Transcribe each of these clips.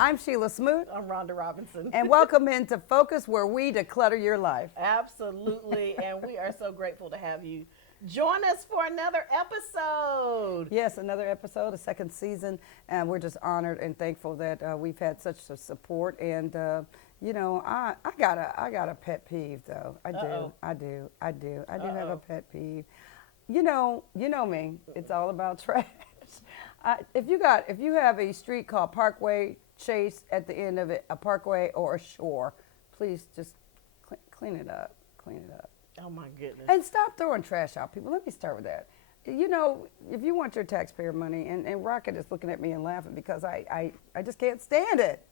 I'm Sheila Smoot. I'm Rhonda Robinson. And welcome into Focus, where we declutter your life. Absolutely. And we are so grateful to have you join us for another episode. Yes, another episode, a second season. And we're just honored and thankful that we've had such a support. And, you know, I got a pet peeve, though. I do have a pet peeve. You know me. It's all about trash. If you have a street called Parkway Chase at the end of it, a parkway or a shore, please just clean it up. Oh my goodness. And stop throwing trash out, people. Let me start with that. You know, if you want your taxpayer money, and Rocket is looking at me and laughing because I just can't stand it.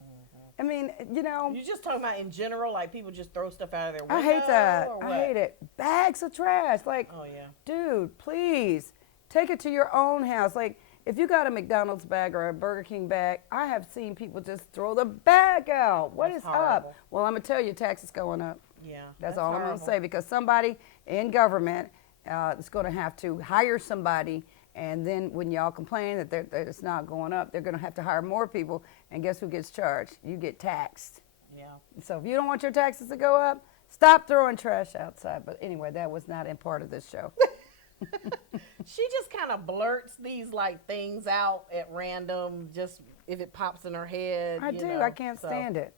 I mean, you know. You're just talking about in general, like people just throw stuff out of their window? I hate that. I hate it. Bags of trash. Like, oh, yeah. Dude, please take it to your own house. Like, if you got a McDonald's bag or a Burger King bag, I have seen people just throw the bag out. What is up? Well, I'm going to tell you, taxes going up. Yeah. That's all I'm going to say, because somebody in government is going to have to hire somebody, and then when y'all complain that it's not going up, they're going to have to hire more people, and guess who gets charged? You get taxed. Yeah. So if you don't want your taxes to go up, stop throwing trash outside. But anyway, that was not in part of this show. She just kind of blurts these like things out at random, just if it pops in her head. I do. I can't stand it.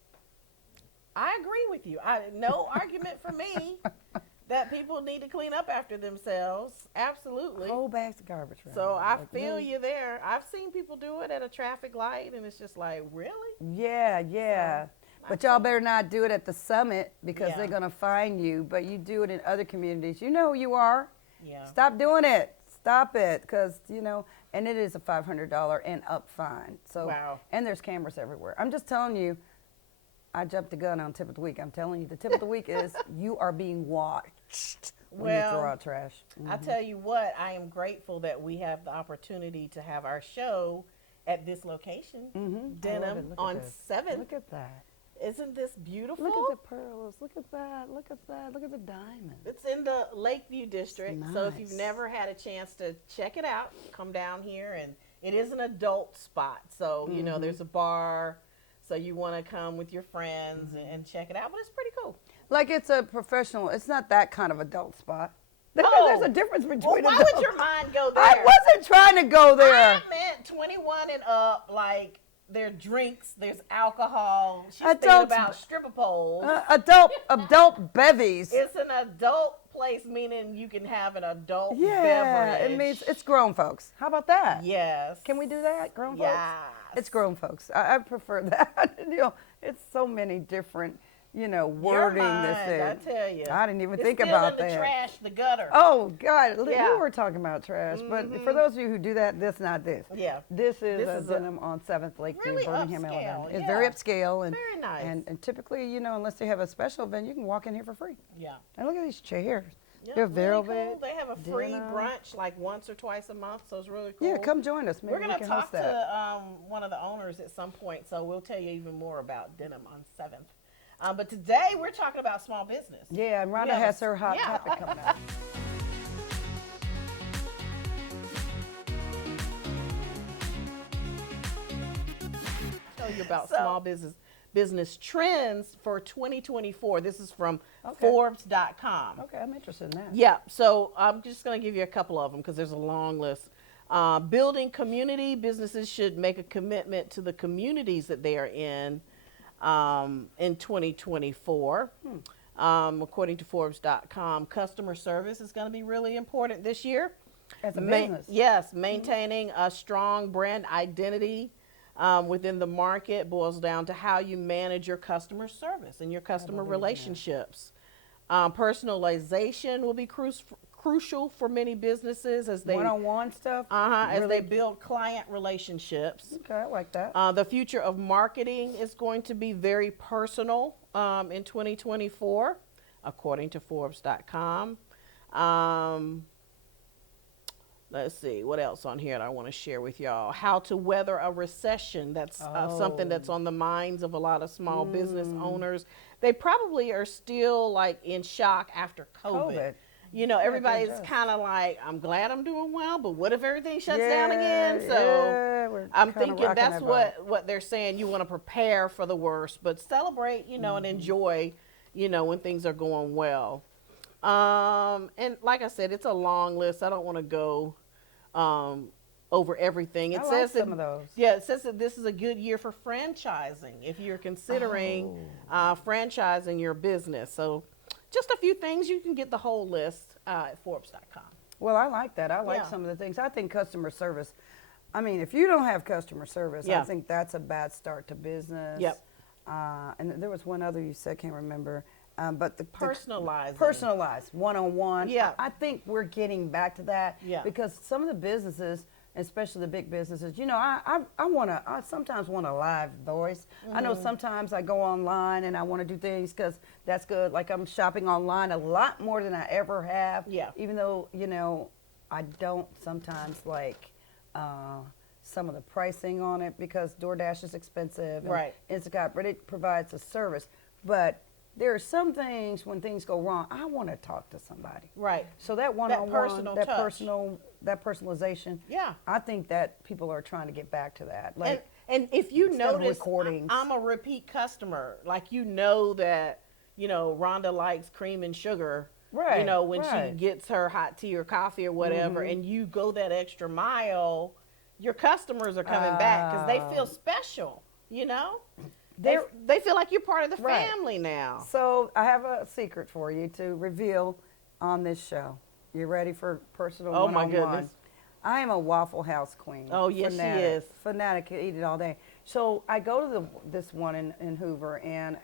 I agree with you. No argument for me that people need to clean up after themselves. Absolutely. Whole bags of garbage. So I feel you there. I've seen people do it at a traffic light, and it's just like, really? Yeah. So, but y'all better not do it at the summit, because they're going to fine you. But you do it in other communities. You know who you are. Yeah. Stop doing it. Stop it, because, you know, and it is a $500 and up fine. So, wow. And there's cameras everywhere. I'm just telling you, I jumped the gun on tip of the week. I'm telling you, the tip of the week is you are being watched when you throw out trash. I tell you what, I am grateful that we have the opportunity to have our show at this location, Denim on 7th. Look at that. Isn't this beautiful? Look at the pearls. Look at that. Look at that. Look at the diamonds. It's in the Lakeview district. Nice. So if you've never had a chance to check it out, come down here. And it is an adult spot. So, you know, there's a bar. So you want to come with your friends and check it out. But it's pretty cool. Like, it's a professional. It's not that kind of adult spot. There's a difference between why would your mind go there? I wasn't trying to go there. I meant 21 and up, like, there's drinks, there's alcohol. She's thinking about stripper poles. Adult bevies. It's an adult place, meaning you can have an adult beverage. Yeah, it means it's grown folks. How about that? Yes. Can we do that, grown folks? Yes. It's grown folks. I prefer that. You know, it's so many different, you know, wording this is. I tell you. I didn't even think about that. It's still in the trash, the gutter. Oh, God. We were talking about trash. But for those of you who do that, not this. Yeah. This is a Denim on 7th Lakeview, really Birmingham, upscale. Alabama. It's very upscale. And, very nice. And typically, you know, unless they have a special event, you can walk in here for free. Yeah. And look at these chairs. Yeah, They're really velvet. cool. They have a free brunch like once or twice a month, so it's really cool. Yeah, come join us. Maybe we're going to talk to one of the owners at some point, so we'll tell you even more about Denim on 7th. But today we're talking about small business. Yeah, and Rhonda has her hot topic coming up. Tell you about small business trends for 2024. This is from Forbes.com. Okay, I'm interested in that. Yeah, so I'm just going to give you a couple of them because there's a long list. Building community. Businesses should make a commitment to the communities that they are in 2024. According to Forbes.com, customer service is going to be really important this year. As a business. Yes, maintaining a strong brand identity within the market boils down to how you manage your customer service and your customer relationships. Personalization will be crucial for many businesses as they one-on-one stuff. As they build client relationships. Okay, I like that. The future of marketing is going to be very personal in 2024, according to Forbes.com. Let's see, what else on here that I want to share with y'all? How to weather a recession. That's something that's on the minds of a lot of small business owners. They probably are still like in shock after COVID. You know, everybody's kind of like, I'm glad I'm doing well, but what if everything shuts down again? So I'm kinda thinking rocking that's that boat. what they're saying. You want to prepare for the worst, but celebrate, and enjoy, when things are going well. And like I said, it's a long list. I don't want to go um, over everything. I It like says that, some of those. yeah, it says that this is a good year for franchising if you're considering franchising your business. So just a few things. You can get the whole list at Forbes.com. Well, I like that. I like Yeah. some of the things. I think customer service. I mean, if you don't have customer service, Yeah. I think that's a bad start to business. Yep. And there was one other you said, can't remember. But the Personalizing. personalized, one-on-one. Yeah. I think we're getting back to that. Yeah. Because some of the businesses, especially the big businesses, I sometimes want a live voice. I know sometimes I go online and I want to do things because that's good. Like I'm shopping online a lot more than I ever have. Yeah. Even though, I don't sometimes like some of the pricing on it because DoorDash is expensive. And Right. Instacart, but it provides a service. But there are some things when things go wrong, I want to talk to somebody. Right. So that one-on-one, personal that touch. that personalization. Yeah. I think that people are trying to get back to that. And, and if you instead of notice, recordings. I'm a repeat customer. Like that, Rhonda likes cream and sugar. Right, When she right. gets her hot tea or coffee or whatever, and you go that extra mile, your customers are coming back because they feel special. They feel like you're part of the Right. family now. So I have a secret for you to reveal on this show. You ready for personal Oh, my one-on-one? goodness. I am a Waffle House queen. Oh, yes, she Fanatic. is. Fanatic, could eat it all day. So I go to this one in Hoover, and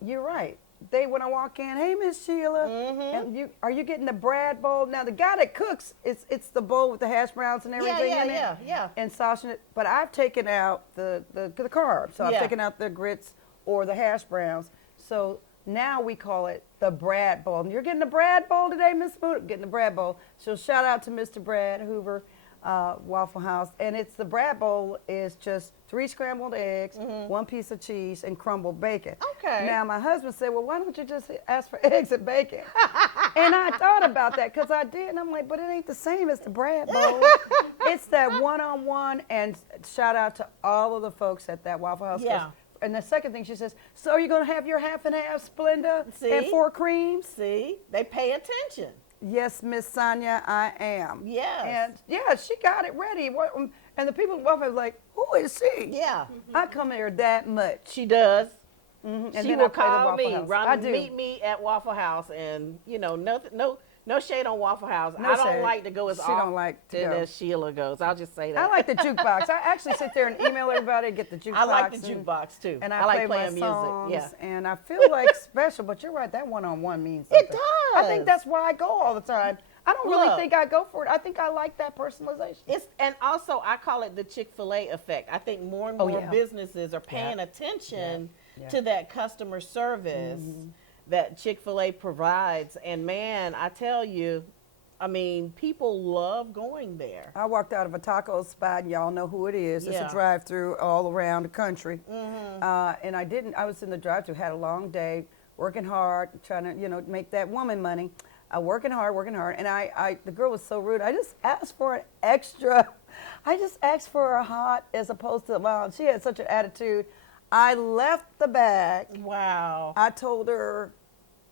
you're right. When I walk in, hey, Miss Sheila, and are you getting the Brad bowl? Now the guy that cooks, it's the bowl with the hash browns and everything in it, yeah. and sausage in it. But I've taken out the carbs, so I've Yeah. taken out the grits or the hash browns. So now we call it the Brad bowl. And you're getting the Brad bowl today, Miss Boone? Getting the Brad bowl. So shout out to Mr. Brad Hoover, Waffle House. And it's the Brad bowl is just 3 scrambled eggs, 1 piece of cheese, and crumbled bacon. Okay. Now my husband said, well, why don't you just ask for eggs and bacon? And I thought about that because I did. And I'm like, but it ain't the same as the Brad bowl. It's that one-on-one. And shout out to all of the folks at that Waffle House. Yeah. And the second thing she says, so are you going to have your half and half Splenda and See? 4 creams? See, they pay attention. Yes, Miss Sonia, I am. Yes. And yeah, she got it ready. And the people at Waffle House were like, who is she? Yeah, I come here that much. she does. And She then will I play the call Waffle me, House. Rhonda, I do. meet me at Waffle House, and no shade on Waffle House. No I don't shade. like to go as She often don't like to go. as Sheila goes. I'll just say that. I like the jukebox. I actually sit there and email everybody and get the jukebox. I like the and- jukebox too. And I I like play playing my songs, music. Yeah. and I feel like special. But you're right, that one-on-one means something. It I think does. that's why I go all the time. I don't really Look. think I go for it. I think I like that personalization. And also I call it the Chick-fil-A effect. I think more and Oh, more yeah. businesses are paying attention Yeah. to that customer service that Chick-fil-A provides. And man, I tell you, I mean, people love going there. I walked out of a taco spot, and y'all know who it is. It's Yeah. a drive-through all around the country. And I was in the drive-through, had a long day, working hard, trying to, make that woman money. Working hard. And the girl was so rude. I just asked for an extra. I just asked for a hot as opposed to mild. She had such an attitude. I left the bag. Wow. I told her,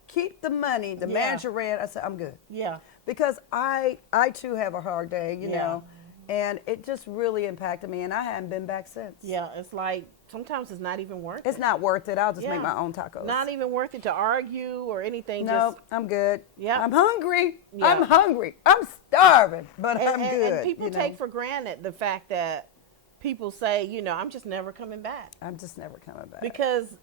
keep the money. The Yeah. manager ran. I said, I'm good. Yeah. Because I too have a hard day, you Yeah. know, and it just really impacted me, and I haven't been back since. Yeah. It's like sometimes it's not even worth It's it. not worth it. I'll just Yeah. make my own tacos. Not even worth it to argue or anything. No, Just I'm good. Yeah. I'm hungry. Yeah. I'm hungry. I'm starving, but I'm good. And people you know. take for granted the fact that people say, I'm just never coming back. I'm just never coming back. Because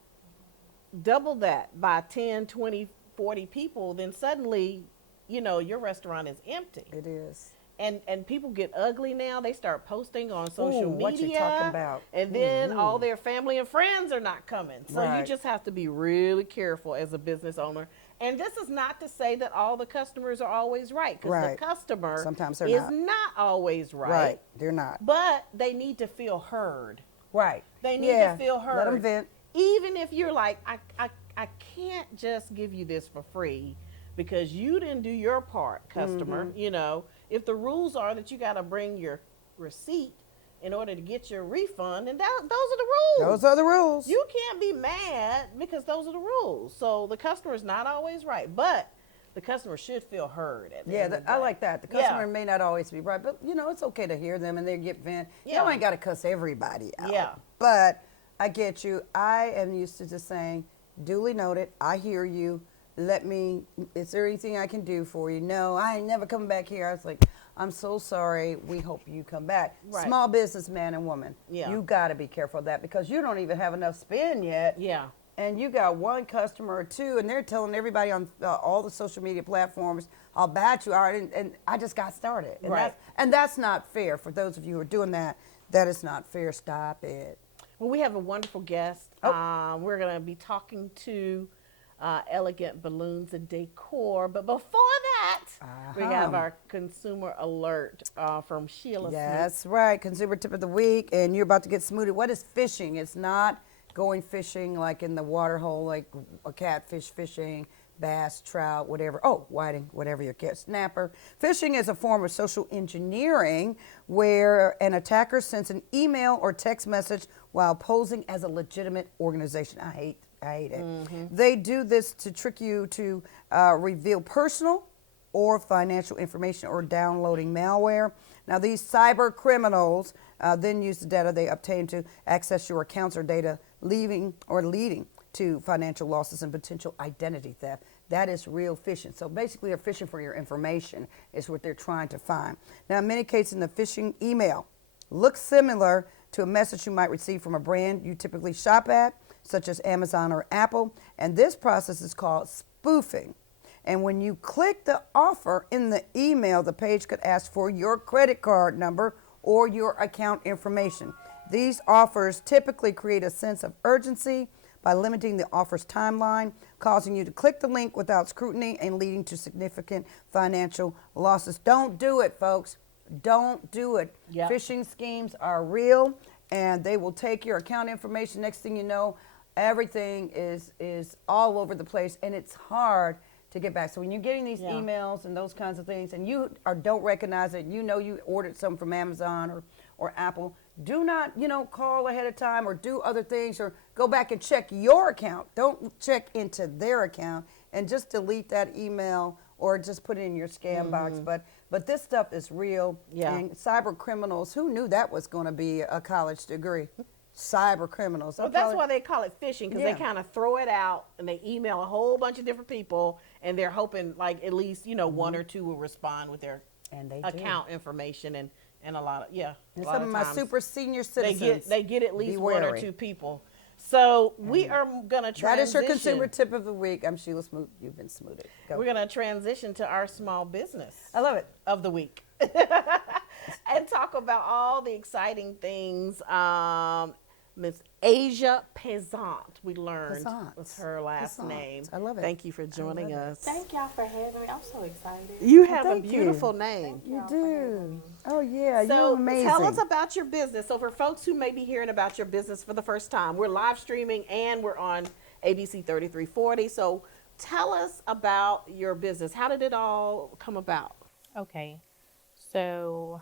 double that by 10, 20, 40 people, then suddenly, your restaurant is empty. It is. And people get ugly now. They start posting on social Ooh, media. what you talking about? And then Ooh. all their family and friends are not coming. So you Right. just have to be really careful as a business owner. And this is not to say that all the customers are always right, because Right. the customer Sometimes they're is not. always Right. They're not. But they need to feel heard. Right. They need Yeah. to feel heard. Let them vent. Even if you're like, I can't just give you this for free because you didn't do your part, customer. Mm-hmm. If the rules are that you got to bring your receipt in order to get your refund, and those are the rules. Those are the rules. You can't be mad because those are the rules. So the customer is not always right, but the customer should feel heard. At the end of the I day. like that. The customer may not always be right, but it's okay to hear them and they get vent. Yeah. You ain't got to cuss everybody out. Yeah. But I get you. I am used to just saying, duly noted. I hear you. Is there anything I can do for you? No, I ain't never coming back here. I was like, I'm so sorry. We hope you come back. Right. Small business man and woman. Yeah. You got to be careful of that because you don't even have enough spend yet. Yeah. And you got one customer or two, and they're telling everybody on all the social media platforms how bad you are, and I just got started. And right. That's not fair. For those of you who are doing that, that is not fair. Stop it. Well, we have a wonderful guest. Oh. We're going to be talking to Elegant Balloons and Decor. But before that, we have our consumer alert from Sheila Smith. That's right. Consumer tip of the week, and you're about to get smoothed. What is fishing? It's not going fishing like in the water hole, like a catfish fishing, bass, trout, whatever. Oh, whiting, whatever your cat, snapper. Fishing is a form of social engineering where an attacker sends an email or text message while posing as a legitimate organization. I hate it. Mm-hmm. They do this to trick you to reveal personal or financial information or downloading malware. Now, these cyber criminals then use the data they obtain to access your accounts or data, leading to financial losses and potential identity theft. That is real phishing. So basically, they're phishing for your information is what they're trying to find. Now, in many cases, the phishing email looks similar to a message you might receive from a brand you typically shop at, such as Amazon or Apple. And this process is called spoofing. And when you click the offer in the email, the page could ask for your credit card number or your account information. These offers typically create a sense of urgency by limiting the offer's timeline, causing you to click the link without scrutiny and leading to significant financial losses. Don't do it, folks. Don't do it. Yep. Phishing schemes are real, and they will take your account information. Next thing you know, everything is all over the place, and it's hard to get back. So when you're getting these emails and those kinds of things, and you don't recognize it, you ordered something from Amazon or Apple, do not, call ahead of time or do other things or go back and check your account. Don't check into their account and just delete that email or just put it in your scam box. But this stuff is real. Yeah. And cyber criminals, who knew that was going to be a college degree? Cyber criminals. Well, that's why they call it phishing, because they kind of throw it out and they email a whole bunch of different people, and they're hoping like at least one or two will respond with their account information and a lot of And some of my super senior citizens, they get at least one or two people. So we are going to transition. That is your consumer tip of the week. I'm Sheila Smoot. You've been smooted. Go. We're going to transition to our small business. I love it. Of the week. And talk about all the exciting things. Miss Asia Pesant, we learned was her last name. I love it. Thank you for joining us. Thank y'all for having me. I'm so excited. You have a beautiful name. You do. Oh, yeah. So You're amazing. tell us about your business. So for folks who may be hearing about your business for the first time, we're live streaming and we're on ABC 3340. So tell us about your business. How did it all come about? Okay. So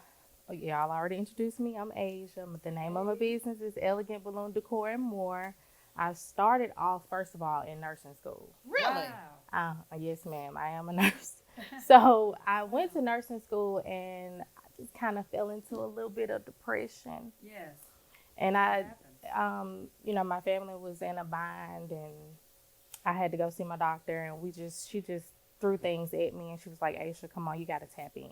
y'all already introduced me. I'm Asia. The name of my business is Elegant Balloon Decor and More. I started off, first of all, in nursing school. Really? Wow. Yes, ma'am. I am a nurse. So I went to nursing school and I just kind of fell into a little bit of depression. Yes. And my family was in a bind and I had to go see my doctor, and she just threw things at me, and she was like, Aisha, come on, you got to tap in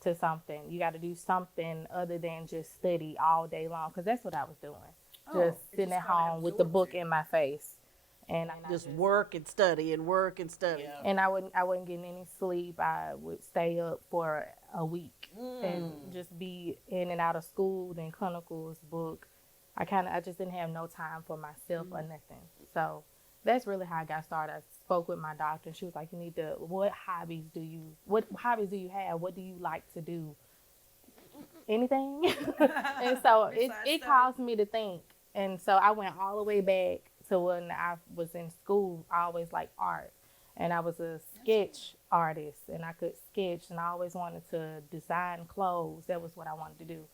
to something. You got to do something other than just study all day long, because that's what I was doing. Just sitting at home with the book in my face. And I just work and study and work and study. Yeah. And I wasn't getting any sleep. I would stay up for a week and just be in and out of school, then clinicals, book. I just didn't have no time for myself or nothing. So that's really how I got started. I spoke with my doctor, and she was like, what hobbies do you have? What do you like to do? Anything? And so it caused me to think. And so I went all the way back to when I was in school. I always liked art, and I was a sketch artist, and I could sketch, and I always wanted to design clothes. That was what I wanted to do.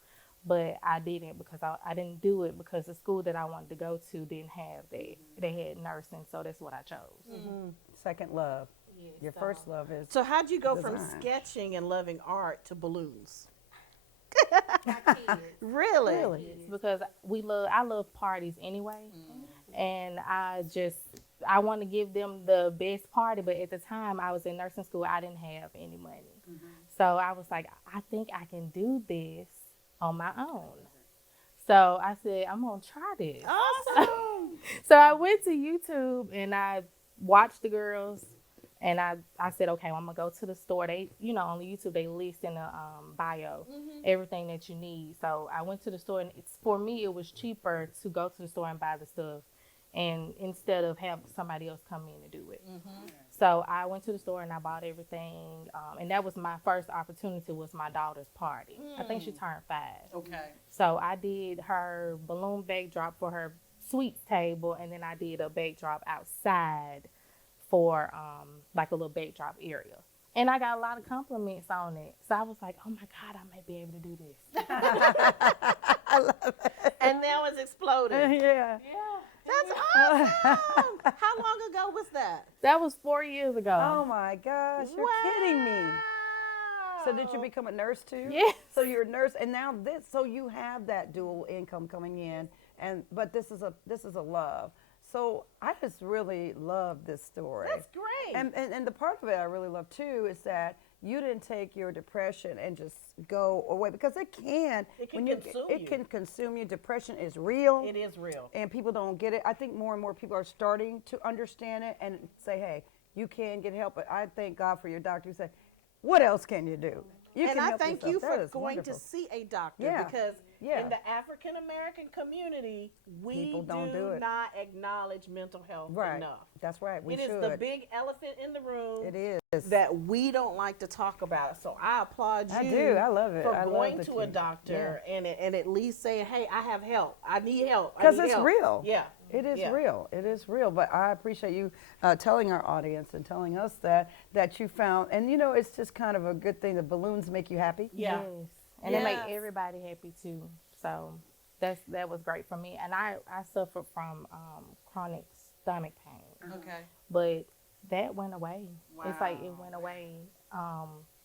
but I didn't because I didn't do it because the school that I wanted to go to didn't have that. They had nursing, so that's what I chose. Second love. Yeah, Your so- first love is. So how'd you go from Design. sketching and loving art to balloons? My kids. Really? Yes, because I love parties anyway, and I want to give them the best party. But at the time I was in nursing school, I didn't have any money, so I was like, I think I can do this on my own. So I said, I'm gonna try this. Awesome. So I went to YouTube and I watched the girls, and I said, okay, well, I'm gonna go to the store. They, on the YouTube they list in the bio everything that you need. So I went to the store, and for me it was cheaper to go to the store and buy the stuff, and instead of have somebody else come in and do it. So I went to the store and I bought everything, and that was my first opportunity. Was my daughter's party. I think she turned 5. Okay. So I did her balloon backdrop for her sweets table, and then I did a backdrop outside for like a little backdrop area. And I got a lot of compliments on it. So I was like, oh my God, I might be able to do this. I love it. And now it's exploding. Yeah. That's awesome. How long ago was that? That was 4 years ago. Oh my gosh, you're kidding me. So did you become a nurse too? Yes. So you're a nurse, and now so you have that dual income coming in, but this is a love. So I just really love this story. That's great. And the part of it I really love too is that you didn't take your depression and just go away, because it can. It can consume you. It can consume you. Depression is real. It is real. And people don't get it. I think more and more people are starting to understand it and say, hey, you can get help. But I thank God for your doctor who said, what else can you do? You And can I help thank yourself. you That for is going wonderful. to see a doctor, Yeah. because Yeah. in the African American community, we People don't do it. not acknowledge mental health Right. enough. That's right. We It is should. the big elephant in the room. It is. That we don't like to talk about. So I applaud you. I do. I love it. For I love going the to a team. doctor and at least saying, hey, I have help. I need help. I Because need it's help. real. Yeah. It is Yeah. real. It is real. But I appreciate you telling our audience and telling us that you found, and it's just kind of a good thing. The balloons make you happy. Yeah. Yes. And it Yes. made everybody happy too. So that was great for me. And I suffered from chronic stomach pain. Okay. But that went away. It's like it Wow. went away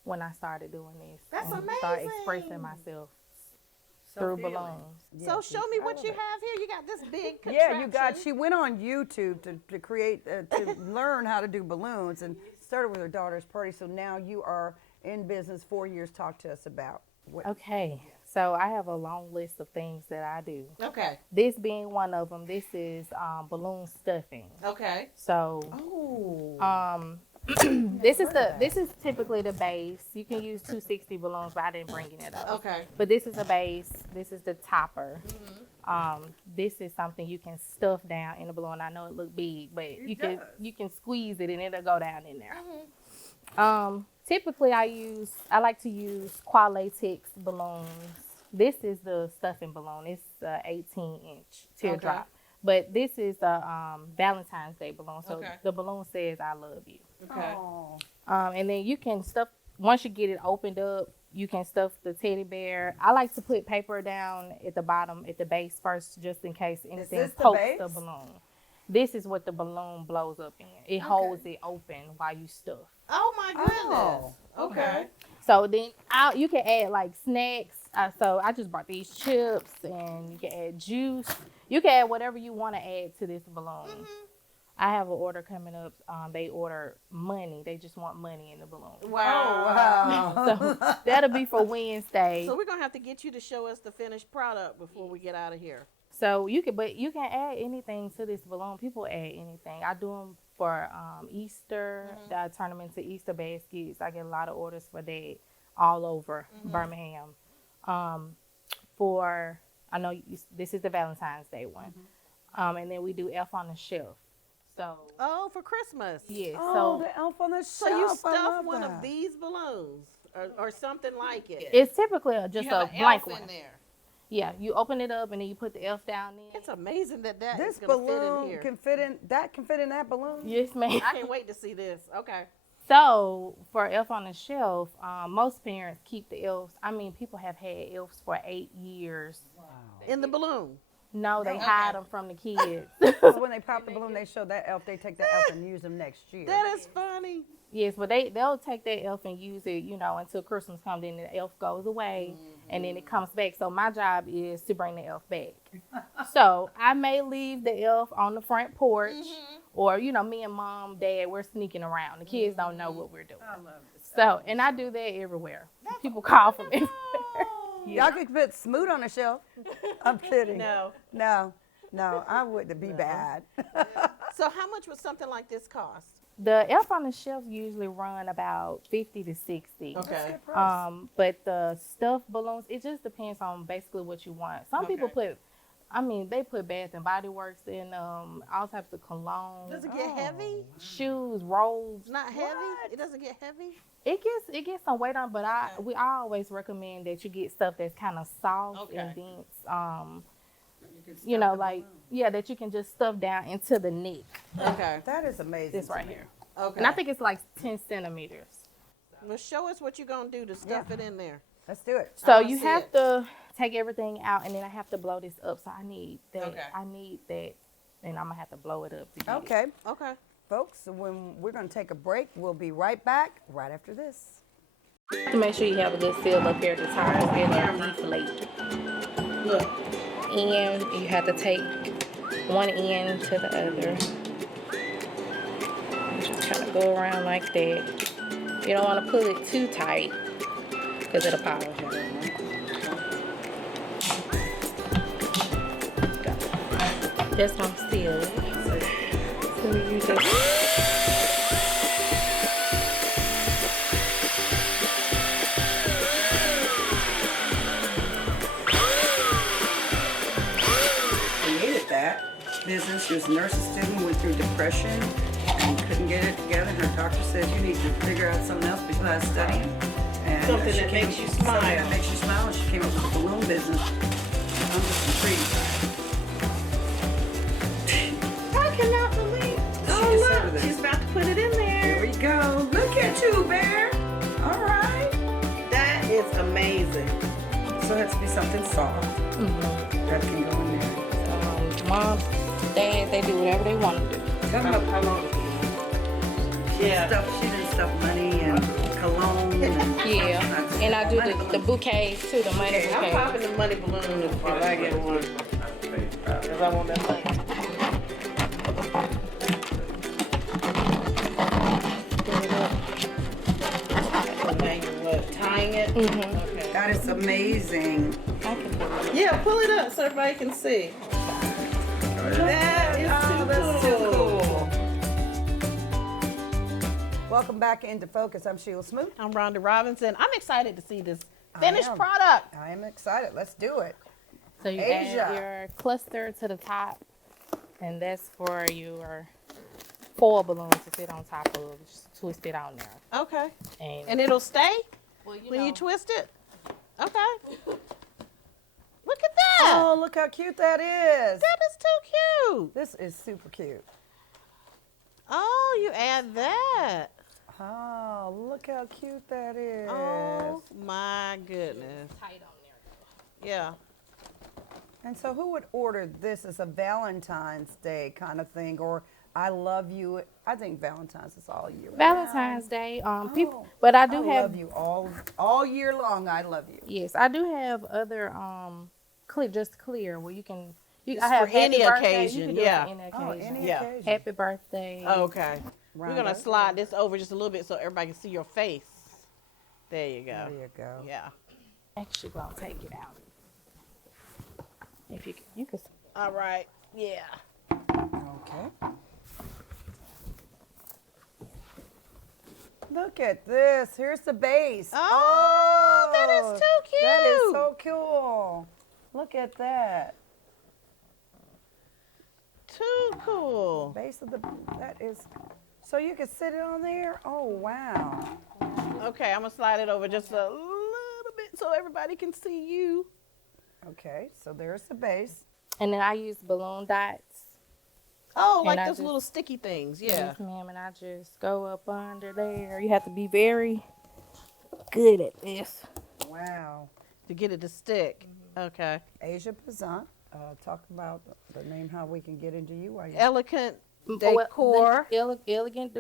when I started doing this. That's and started amazing. expressing myself through balloons. So Yes, show me I what love you it. have here. You got this big contraption. Yeah, you got. She went on YouTube to create to learn how to do balloons, and started with her daughter's party. So now you are in business. 4 years. Talk to us about. Okay. So I have a long list of things that I do. Okay. This being one of them. This is balloon stuffing. Okay. So Oh. this is typically the base. You can use 260 balloons, but I didn't bring any of those. Okay. But this is a base. This is the topper. This is something you can stuff down in the balloon. I know it look big, but you can squeeze it and it'll go down in there. Typically I like to use Qualatex balloons. This is the stuffing balloon. It's 18-inch teardrop. Okay. But this is a Valentine's Day balloon. So Okay. the balloon says I love you. Okay. Oh. And then you can stuff, once you get it opened up, you can stuff the teddy bear. I like to put paper down at the bottom, at the base first, just in case anything this the pokes base? the balloon. This is what the balloon blows up in. It holds it open while you stuff. Oh my goodness. Oh, Okay. So then you can add like snacks. So I just brought these chips, and you can add juice. You can add whatever you want to add to this balloon. I have an order coming up. They order money. They just want money in the balloon. Wow. So that'll be for Wednesday. So we're gonna have to get you to show us the finished product before we get out of here. So you can add anything to this balloon. People add anything. I do them for Easter. I turn them into Easter baskets. I get a lot of orders for that all over Birmingham. This is the Valentine's Day one. And then we do Elf on the Shelf. So Oh, for Christmas. yeah. Oh, So the elf on the So shelf. you I stuff love one that. of these balloons or something like it. it's typically just You have a an blank elf one. in there. Yeah, you open it up and then you put the elf down in. It's amazing that is This gonna fit in balloon here. can fit in that balloon. Yes, ma'am. I can't wait to see this. Okay. So for Elf on the Shelf, most parents keep the elves. I mean, people have had elves for 8 years. In the balloon. No, they hide them from the kids. So when they pop the balloon, they show that elf. They take that elf and use them next year. That is funny. Yes, but they'll take that elf and use it, until Christmas comes. Then the elf goes away, and then it comes back. So my job is to bring the elf back. So I may leave the elf on the front porch, or me and mom, dad, we're sneaking around. The kids don't know what we're doing. I love this. So, and I do that everywhere. People call from everywhere. Y'all could put Smoot on the shelf. I'm kidding. No. No, I wouldn't be bad. So how much would something like this cost? The Elf on the Shelf usually run about 50 to 60. Okay. But the stuffed balloons, it just depends on basically what you want. Some people they put Bath and Body Works in all types of cologne. Does it get heavy? Shoes, robes. Not heavy? It doesn't get heavy? It gets some weight on, but I always recommend that you get stuff that's kind of soft and dense. That you can just stuff down into the neck. Okay. That is amazing. This right here. Okay. And I think it's like 10 centimeters. Well, show us what you're going to do to stuff it in there. Let's do it. So wanna you see have it. to take everything out, and then I have to blow this up. So I need that. Okay. I need that, and I'm gonna have to blow it up to get Okay, Okay. folks, when we're going to take a break, we'll be right back right after this. To make sure you have a good seal up here at the top, and then deflate. Look. And you have to take one end to the other. Just kind of go around like that. You don't want to pull it too tight because it'll pop. Just don't seal it. So you just. Created that business. She was a nursing student, went through depression, and couldn't get it together. And her doctor said, you need to figure out something else besides studying. And Something she that came- makes you smile. Something that makes you smile. And she came up with a balloon business. I'm just intrigued. I cannot believe. She just said this. She's about to put it in Here there. we go. Look at you, Bear. All right. That is amazing. So it has to be something soft that can go in there. Mom, dad, they do whatever they want to do. Tell them How long? Yeah. She did stuff money and cologne. And Yeah, and I do the bouquets too, the money I'm bouquet. popping the money balloon if I get one. Because I want that money. Now you're what? Tying it? Okay. That is amazing. I can do it. Yeah, pull it up so everybody can see. That is too cool. Welcome back into Focus. I'm Sheila Smoot. I'm Rhonda Robinson. I'm excited to see this finished am. product. I am excited. Let's do it. So you Asia. add your cluster to the top, and that's for your foil balloons to sit on top of. Just twist it on there. Okay. And, And it'll stay well, when you twist it? Okay. Look at that. Oh, look how cute that is. That is too cute. This is super cute. Oh, you add that. Oh, look how cute that is. Oh, my goodness. tight on there. Yeah. And so who would order this as a Valentine's Day kind of thing, or I love you? I think Valentine's is all year. Valentine's Day, people, Oh, but I do I have love you all year long. I love you. yes, I do have other clear where you can. Just I have for any happy birthday, occasion, you can do it yeah. for any Oh, occasion. any Yeah. occasion. Happy birthday. Okay. We're going to Rhonda? slide this over just a little bit so everybody can see your face. There you go. There you go. Yeah. Actually, gonna take it out. If you can. All right. Yeah. Okay. Look at this. Here's the base. Oh, that is too cute. That is so cool. Look at that. Too cool. Base of the, that is, so you can sit it on there? Oh, wow. Okay, I'm going to slide it over just a little bit so everybody can see you. Okay, so there's the base. And then I use balloon dots Oh, And like I those just- little sticky things. Yeah. Yes, ma'am. And I just go up under there. You have to be very good at this. Wow. To get it to stick. Okay. Asia Pazant, talk about the name, how we can get into you. While you Elegant Well, Decor. Elegant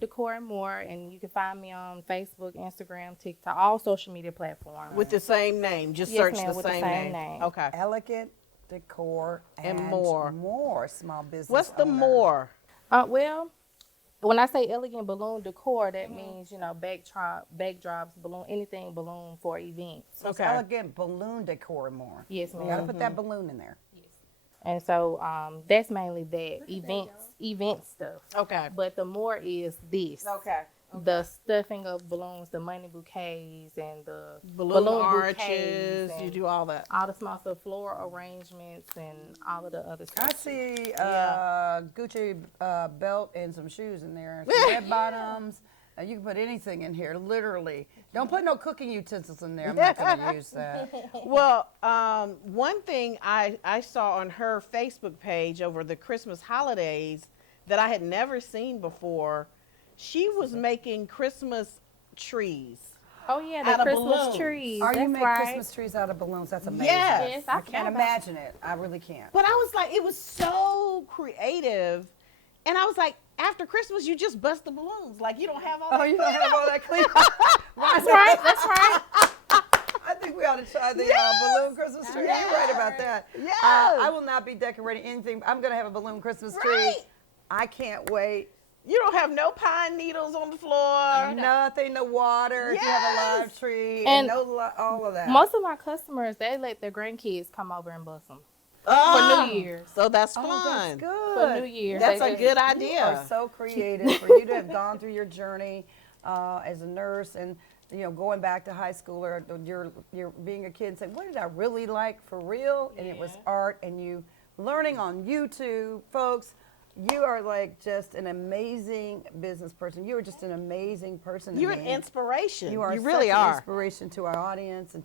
Decor and more. And you can find me on Facebook, Instagram, TikTok, all social media platforms. With the same name. Just Yes, search ma'am, the with the same same name. name. Okay. Elegant Decor And and more. more small business. What's the owner. more? Well, when I say elegant balloon decor, that means, backdrops, balloon, anything balloon for events. So it's Okay. elegant balloon decor and more. Yes, You ma'am. gotta put that balloon in there. And so that's mainly that event stuff. Okay. But the more is this. Okay. The stuffing of balloons, the money bouquets, and the Balloon bouquets arches. and You do all that. all the small stuff, floral arrangements, and all of the other stuff. I see Yeah. Gucci belt and some shoes in there. Some red bottoms. You can put anything in here, literally. Don't put no cooking utensils in there. I'm not going to use that. Well, one thing I saw on her Facebook page over the Christmas holidays that I had never seen before, she was making Christmas trees. Oh yeah, Out the of Christmas balloons. trees. Are you that's making right. Christmas trees out of balloons? That's amazing. Yes. Yes, I I can't thought imagine it. I really can't. But I was like, it was so creative. And I was like, after Christmas, you just bust the balloons. Like, you don't have all that. Oh, you don't have all that clean. That's right. That's right. I think we ought to try the balloon Christmas tree. Yes. You're right about that. Yes. I will not be decorating anything. I'm going to have a balloon Christmas tree. Right. I can't wait. You don't have no pine needles on the floor. Nothing, no water. If you have a Yes. live tree And all of that. Most of my customers, they let their grandkids come over and bust them Oh, for New Year's. So that's Oh, fun. that's good. For New Year's, That's they a just- good You idea. are so creative for you to have gone through your journey as a nurse and going back to high school or you're being a kid and saying, what did I really like for real? And it was art and you learning on YouTube, folks. You are like just an amazing business person. You are just an amazing person. to You're an me. inspiration. You are really such an are. inspiration to our audience and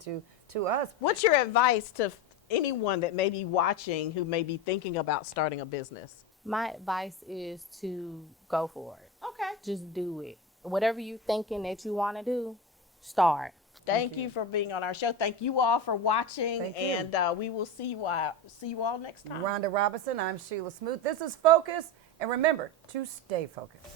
to us. What's your advice to anyone that may be watching who may be thinking about starting a business? My advice is to go for it. Okay. Just do it. Whatever you thinking that you want to do, start. Thank you for being on our show. Thank you all for watching, Thank you. and we will see you all next time. Rhonda Robinson, I'm Sheila Smoot. This is Focus, and remember to stay focused.